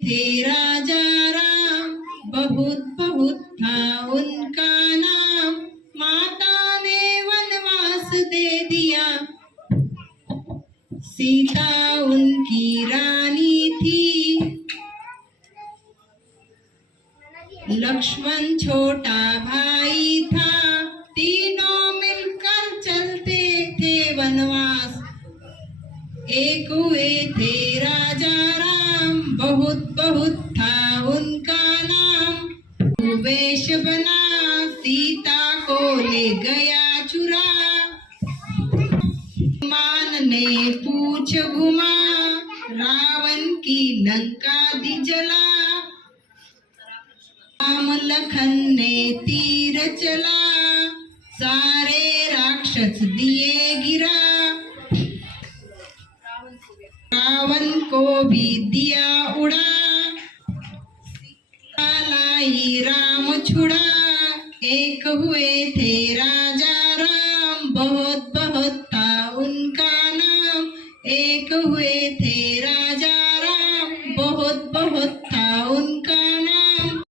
थे राजा राम, बहुत बहुत था उनका नाम। माता ने वनवास दे दिया, सीता उनकी रानी थी। लक्ष्मण छोटा भाई था, तीनों मिलकर चलते थे वनवास। एक हुए थे राजा राम, बहुत बहुत था उनका नाम। वेश बना सीता को ले गया चुरा, मान ने पूछ घुमा, रावण की लंका दी जला। राम लखन ने तीर चला, सारे राक्षस दिए गिरा। रावण को भी दिया उड़ा, लाई राम छुड़ा। एक हुए थे राजा राम, बहुत